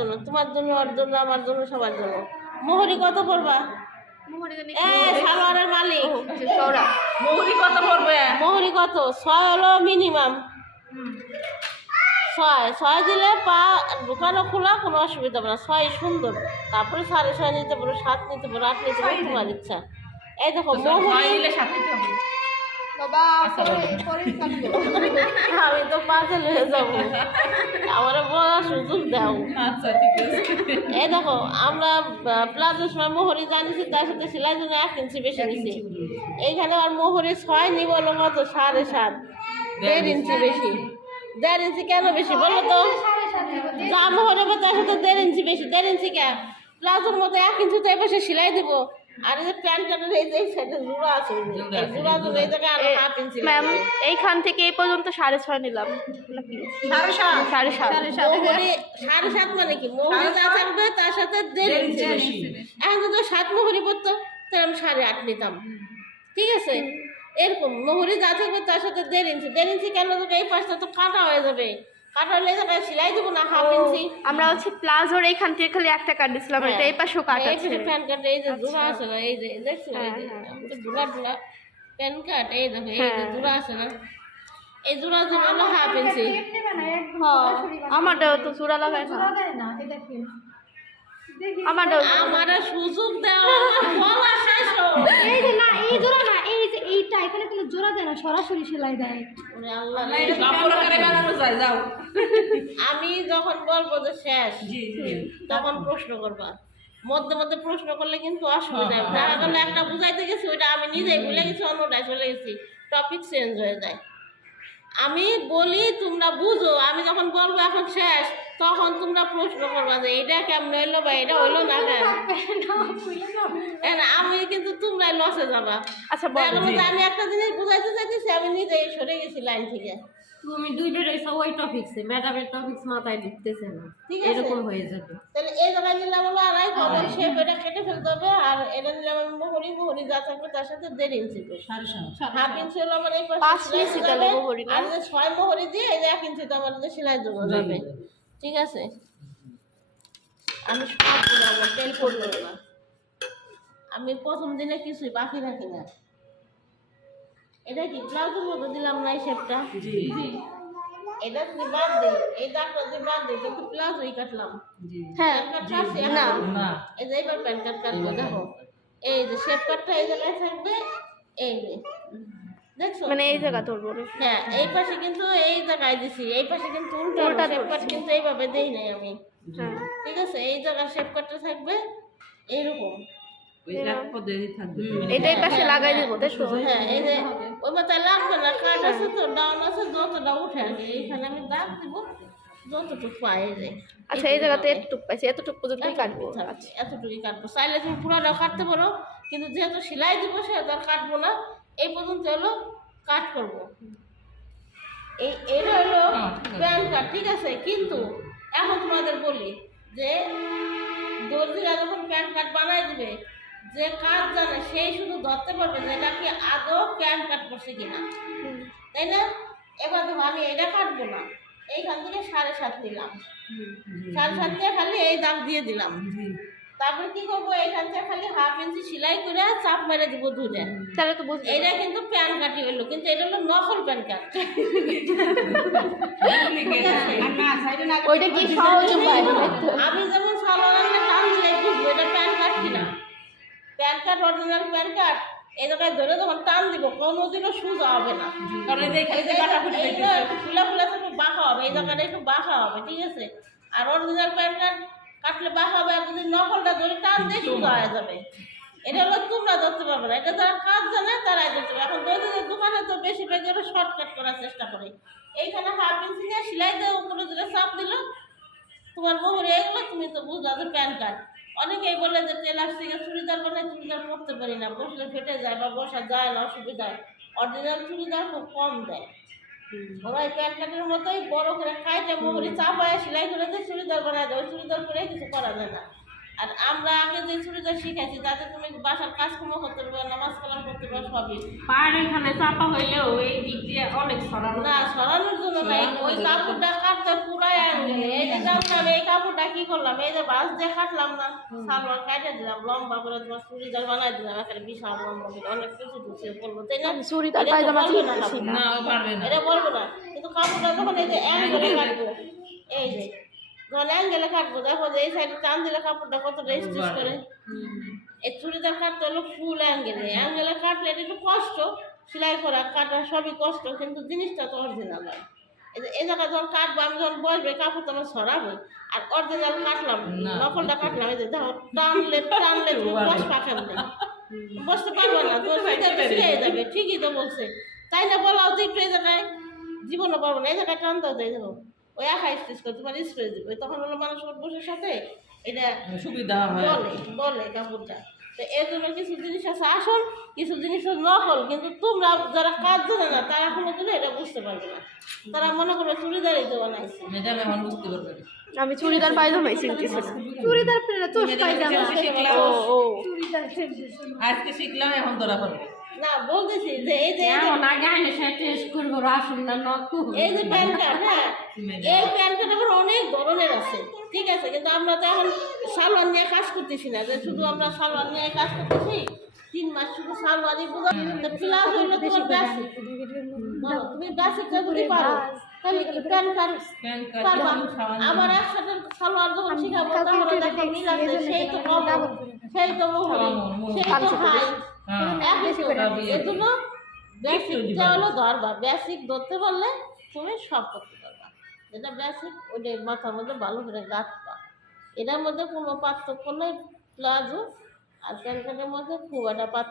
জন্য, তোমার জন্য, ওর জন্য, আমার জন্য, সবার জন্য। মোহরি কত পড়বা? সালোয়ারের মালিক মোহরি কত পড়বে? মোহরি কত? 6 হলো মিনিমাম। 6 দিলে পা ঢুকানো খোলা কোনো অসুবিধা হবে না। 6 সুন্দর। তারপরে 6.5 নিতে পারো, 7 নিতে পারো, 8 নিতে পারো, তোমার ইচ্ছা। এই দেখো মোহরি আমি তো পাঁচে হয়ে যাবো, আমার বলার সুযোগ দাও। এই দেখো আমরা প্লাজোর সময় মোহরি জানিছি, তার সাথে সেলাই জন্য 1 ইঞ্চি বেশি নিছি। এইখানে আর মোহরি 6 নিব হলো কত? 7.5, 1.5 ইঞ্চি বেশি। 1.5 ইঞ্চি কেন বেশি বলো তো? যা মোহরি হবে তার সাথে 1.5 ইঞ্চি বেশি। 1.5 ইঞ্চি কে প্লাজোর মতো 1 ইঞ্চি তো এপাশে সেলাই দিব। আর এই যে প্যান্ট কাটের এই যে সাইডে জোড়া আছে, এই জোড়া জোড়া এই জায়গায় আরো 1/2 ইঞ্চি। ম্যাম এইখান থেকে এই পর্যন্ত 6.5 নিলাম। 7.5 মোহরি 7.5 মানে কি? মোহরি যা থাকবে তার সাথে 1.5 ইঞ্চি বেশি। এখন যদি 7 মোহরি পড়তো তাহলে আমি 8.5 নিতাম, ঠিক আছে? এরকম মোহরি যা থাকবে তার সাথে 1.5 ইঞ্চি। 1.5 ইঞ্চি কেন দেবো? এই পাশটা তো কাটা হয়ে যাবে, কাটা হলে জায়গায় সেলাই দেবো না 1/2 ইঞ্চি। আমরা হচ্ছে প্লাজোর এইখান থেকে খালি একটা কাট দিছিলাম, এটা এই পাশেও কাট এই আছে। পাশে প্যান কাট, এই যে জোড়া আছে না, এই যে দেখছো, এই যে জোড়া জোড়া প্যান কাট, এই দেখো এই যে জোড়া আছে না, এই জোড়া জোড়া হলো 1/2 ইঞ্চি। আমারটাও তো চূড়া লাগায় না, আমারটাও আমার সুযোগ দাও, আমার বলা শেষ হোক। এই যে না, এই জোড়া না, এই যে এইটা এখানে কোনো জোড়া দেয় না, সরাসরি সেলাই দেয়। ওরে আল্লাহ, কাপড় করে বানানো যায়, যাও। আমি যখন বলবো যে শেষ তখন প্রশ্ন করবা, মধ্যে মধ্যে প্রশ্ন করলে কিন্তু অসুবিধা হবে। দেখা গেলো একটা বুঝাইতে গেছি, ওইটা আমি নিজেই ভুলে গেছি, অন্যটায় চলে গেছি, টপিক চেঞ্জ হয়ে যায়। আমি বলি তোমরা বুঝো, আমি যখন বলবো এখন শেষ তখন তোমরা প্রশ্ন করবা যে এটা কেমন হইলো বা এটা হইলো না কেন। আমি কিন্তু তোমরাই লসে যাবা। আচ্ছা দেখা গেলো যে আমি একটা জিনিস বুঝাইতে চাইতেছি, আমি নিজেই সরে গেছি লাইন থেকে। তুমি দুইটা রয়েছে ওই টপিকসে, ম্যাডামের টপিকস মাথায় ঢুকতেছে না, ঠিক আছে, এরকম হয়ে যাবে। তাহলে এই জায়গায় নিলাম হলো 2.5 পরে শেপ, এটা কেটে ফেলতে হবে। আর এটা নিলাম আমি মোহরি যা থাকবে তার সাথে 1.5 ইঞ্চি করে, 1/2 ইঞ্চি হলো আমার এই পাশে 5 সেলাই নিচি যাবে। তাহলে মোহরি না? আর যে 6 মোহরি দিয়ে এই যে 1 ইঞ্চি তো আমার সেলাইয়ের জন্য যাবে, ঠিক আছে? আমি সব বলবো, তেল করবো না, আমি প্রথম দিনে কিছুই বাকি রাখি না। এটা কি ব্লাউজের মতো দিলাম না এই শেপটা? এটা যদি বাদ দিই, এই দাগটা যদি বাদ দিই, তো প্লাজোই কাটলাম। হ্যাঁ না, এই যে এবার প্যান্ট কাট কাটবো, দেখো এই যে শেপ কাটটা এই জায়গায় থাকবে, এই যে দেখছো, মানে এই জায়গা ধরবো। হ্যাঁ এই পাশে কিন্তু এই জায়গায় দিছি, এই পাশে কিন্তু উল্টা শেপ কাট কিন্তু এইভাবে দেই নাই আমি, ঠিক আছে? এই জায়গার শেপ কাটটা থাকবে এইরকম, এটাই পাশে লাগাই দিব, দেখো। হ্যাঁ এই যে ওই মাথায় লাগবে না, কাট আছে তো, ডাউন আছে, যতটা উঠে আসে এইখানে আমি দাগ দিব যতটুকু পাই যায়। আচ্ছা এই জায়গাতে এতটুকু পাইছি, এতটুকু পর্যন্তই কাটবো। আচ্ছা এতটুকুই কাটবো, চাইলে তুমি পুরোটাও কাটতে পারো, কিন্তু যেহেতু সেলাই দিব সেহেতু আর কাটবো না, এই পর্যন্ত হলো কাট করবো। এটা হলো প্যান কাট, ঠিক আছে? কিন্তু এখন তোমাদের বলি যে দর্জিরা যখন প্যান কাট বানাই দিবে, যে কাজ জানে সেই শুধু ধরতে পারবে যে এটা কি আদৌ প্যান কাট করছে কিনা, তাই না? এবার দেখো আমি এটা কাটবো না, এইখান থেকে 7.5 নিলাম, 7.5 দিয়ে খালি এই দাগ দিয়ে দিলাম। তারপরে কি করবো, এইখান থেকে খালি 1/2 ইঞ্চি সেলাই করে চাপ মেরে দিব দুধে, তাহলে তো বুঝলি। এটা কিন্তু প্যান কাটি হইলো, কিন্তু এটা হলো নকল প্যান কাট। ওইটা কি সহজ উপায়? আমি যেমন সালোয়ারে টান দিলে বুঝবো এটা প্যান কাট কিনা। প্যান কাট, অরিজিনাল প্যান কাট, এই জায়গায় ধরে যখন টান দিব কোনো দিনও সোজা হবে না, ফুলা ফুলা একটু বাঁকা হবে, এই জায়গাটা একটু বাঁকা হবে, ঠিক আছে? আর অরিজিনাল প্যান কাট কাটলে বাঁকা হবে, আর যদি নকলটা ধরে টান দিয়ে সোজা হয়ে যাবে। এটা হলো তোমরা ধরতে পারবে না, এটা যারা কাজ জানে তারাই ধরতে পারবে। এখন দর্জিদের দোকানে তো বেশিরভাগ ওরা শর্টকাট করার চেষ্টা করে, এইখানে 1/2 ইঞ্চি নিয়ে সেলাই দিয়ে উপরে দিলে চাপ দিল, তোমার মোহরে এগুলো তুমি তো বুঝলা যে প্যান কাট। অনেকেই বলে যে টেলার থেকে চুড়িদার বানাই, চুড়িদার পরতে পারি না, বসলে ফেটে যায় বা বসা যায় না, অসুবিধা হয়। অরিজিনাল চুড়িদার খুব কম দেয়, ওরা এই প্যান কাটের মতোই বড় করে কাইটে মোহরে চাপায় সেলাই করে দিয়ে চুড়িদার বানায় দেয়, ওই চুড়িদার করে কিছু করা যায় না। আর আমরা আগে যে চুড়িদার শিখাইছি তাতে তুমি বাসার কাজকর্ম করতে পারবে, নামাজ কালাম করতে পারবে, সবই। পায়ের এখানে চাপা হইলেও এই দিক দিয়ে অনেক সরানো না সরানোর জন্য নাই, ওই কাপড়টা কাটতে পুরো অ্যাঙ্গেলে। এই যে জানলাম এই কাপড়টা কি করলাম, এই যে বাস দিয়ে কাটলাম না, সালোয়ার কাটে দিলাম লম্বা করে, তোমার চুড়িদার বানাই দিলাম একটা বিশাল লম্বা করে, অনেক কিছু ঢুকছে বলবো, তাই না? চুড়িদার এটা তো পায়জামা বলবে না শিখতেছি কাপড়টা। না ও পারবে না। এটা বলবো না, কিন্তু কাপড়টা যখন এই যে অ্যাঙ্গেলে কাটবো, এই যে যখন অ্যাঙ্গেলে কাটবো, দেখো যে এই সাইডে টান দিলে কাপড়টা কতটা স্টিচ করে। এই চুড়িদার কাটতে হলো ফুল অ্যাঙ্গেলে, অ্যাঙ্গেলে কাটলে এটা একটু কষ্ট, সেলাই করা কাটা সবই কষ্ট, কিন্তু জিনিসটা তো অরিজিনাল হয়। এই জায়গায় যখন কাটবো, আমি যখন বসবে কাপড় তো আমার ছড়াবে, আর অরিজিনাল কাটলাম, নকলটা কাটলাম, এই যে দেখো টানলে টানলে তুমি বস পাখান বসতে পারবো না, তো ছিঁড়ে যাবে। ঠিকই তো বলছে, তাই না? বলা উচিত একটু এই জায়গায় জীবনও পারবো না, এই জায়গায় টানতে হতো, এই দেখো ওই একা স্টিচ করে তোমার স্প্রে দেবে, তখন হলো মানুষ বসে সাথে এটা সুবিধা হয়। বলে বলে কাপড়টা। তো এর জন্য কিছু জিনিস আছে আসল, কিছু জিনিস নকল, কিন্তু তোমরা যারা কাজ জানে না তারা কোনো দিনও এটা বুঝতে পারবে না। তারা মনে করবে চুড়িদারই তো বানাইছে। ম্যাডাম এখন বুঝতে পারবে। আমি চুড়িদার পায়জামাই শিখতেছি না। চুড়িদার পরে চোষ পায়জামা শিখলাম, ও চুড়িদার ফেলতেছে আজকে শিখলাম, এখন ধরা পড়বে। না বলতেছি যে এই যে এমন আগে আইনে সে টেস্ট করবো রাসুন না নকু এই যে প্যান কার্ড, হ্যাঁ এই প্যান কার্ড আবার অনেক ধরনের আছে, ঠিক আছে, কিন্তু আমরা তো এখন সালোয়ার নিয়ে কাজ করতেছি না, যে শুধু আমরা সালোয়ার নিয়ে কাজ করতেছি 3 মাস শুধু সালোয়ারই বোঝা। তো প্লাস হইলো তোমার বেসিক, তুমি বেসিকটা যদি পারো তাহলে কি প্যান কার্ড প্যান পারবা। কার্ড আবার একসাথে সালোয়ার যখন শিখাবো তাহলে দেখো মিল আছে, সেই তো কম, সেই তো মহুরি, সেই তো হাই, একই তো। এর জন্য বেসিকটা হলো ধরবা, বেসিক ধরতে পারলে তুমি সব করতে পারবা। যেটা বেসিক ওইটা মাথার মধ্যে ভালো করে গাঁথবা। এটার মধ্যে কোনো পার্থক্য নেই প্লাজো আর প্যান্ট কার্টের মধ্যে খুব একটা পার্থক্য